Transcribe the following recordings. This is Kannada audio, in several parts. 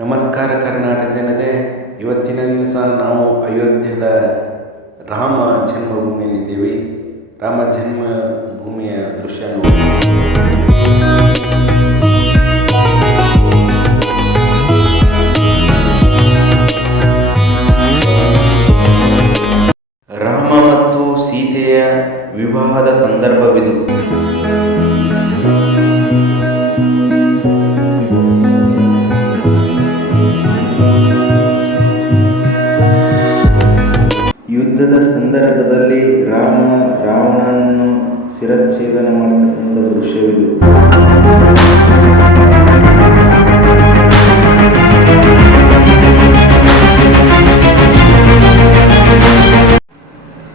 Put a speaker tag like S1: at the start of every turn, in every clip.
S1: ನಮಸ್ಕಾರ ಕರ್ನಾಟಕ ಜನತೆ. ಇವತ್ತಿನ ದಿವಸ ನಾವು ಅಯೋಧ್ಯದ ರಾಮ ಜನ್ಮಭೂಮಿಯಲ್ಲಿದ್ದೇವೆ. ರಾಮ ಜನ್ಮಭೂಮಿಯ ದೃಶ್ಯ ನೋಡಿ ಯುದ್ಧದ ಸಂದರ್ಭದಲ್ಲಿ ರಾಮ ರಾವಣನನ್ನು ಶಿರಚ್ಛೇದನ ಮಾಡತಕ್ಕಂಥ ದೃಶ್ಯವಿದು.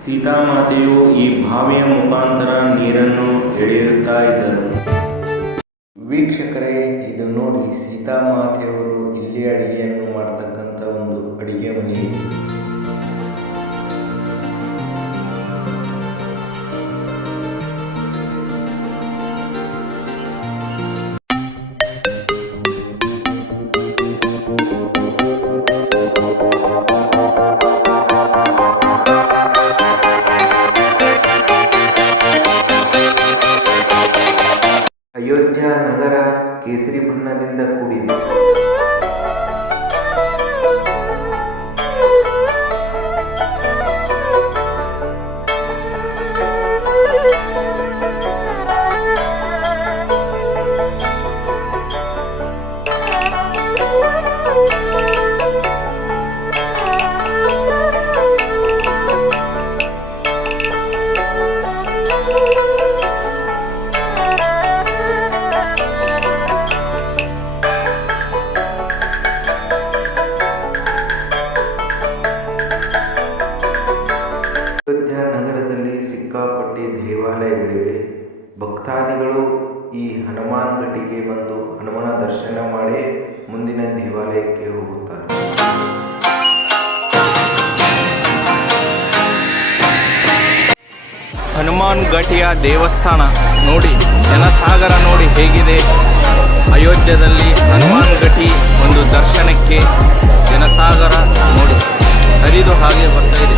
S1: ಸೀತಾಮಾತೆಯು ಈ ಬಾವಿಯ ಮುಖಾಂತರ ನೀರನ್ನು ಎಳೆಯುತ್ತಾ ಇದ್ದರು. ವೀಕ್ಷಕರೇ, ಇದು ನೋಡಿ ಸೀತಾಮಾತೆಯವರು ಇಲ್ಲಿ ಅಡಿಗೆಯನ್ನು ನಗರ ಕೇಸರಿ ಬಣ್ಣದಿಂದ ಕೂಡಿದೆ. ದೇವಾಲಯಗಳಿವೆ ಭಕ್ತಾದಿಗಳು ಈ ಹನುಮಾನ್ ಘಟ್ಟಿಗೆ ಬಂದು ಹನುಮನ ದರ್ಶನ ಮಾಡಿ ಮುಂದಿನ ದೇವಾಲಯಕ್ಕೆ ಹೋಗುತ್ತಾರೆ.
S2: ಹನುಮಾನ್ ಘಟಿಯ ದೇವಸ್ಥಾನ ನೋಡಿ, ಜನಸಾಗರ ನೋಡಿ ಹೇಗಿದೆ. ಅಯೋಧ್ಯದಲ್ಲಿ ಹನುಮಾನ್ ಘಟಿ ಒಂದು ದರ್ಶನಕ್ಕೆ ಜನಸಾಗರ ನೋಡಿ, ಹರಿದು ಹಾಗೆ ಬರ್ತಾ ಇದೆ.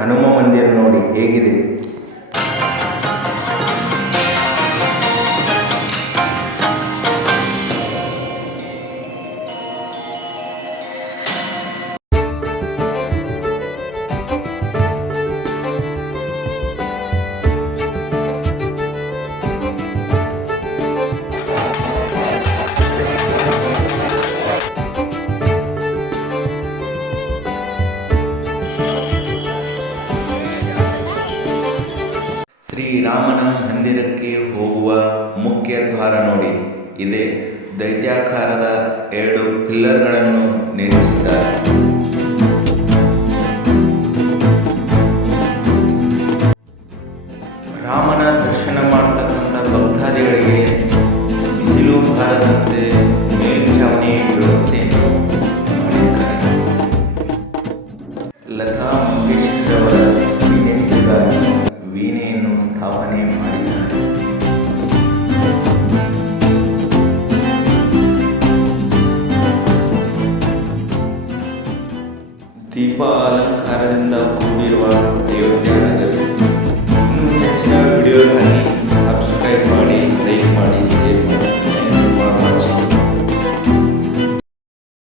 S1: ಹನುಮ ಮಂದಿರ ನೋಡಿ ಹೇಗಿದೆ. ಶ್ರೀರಾಮನ ಮಂದಿರಕ್ಕೆ ಹೋಗುವ ಮುಖ್ಯ ದ್ವಾರ ನೋಡಿ. ಇದೆ ದೈತ್ಯಾಕಾರದ ಎರಡು ಪಿಲ್ಲರ್ಗಳನ್ನು ನಿರ್ಮಿಸಿದ್ದಾರೆ. ಸ್ಥಾಪನೆ ಮಾಡಿದ್ದಾರೆ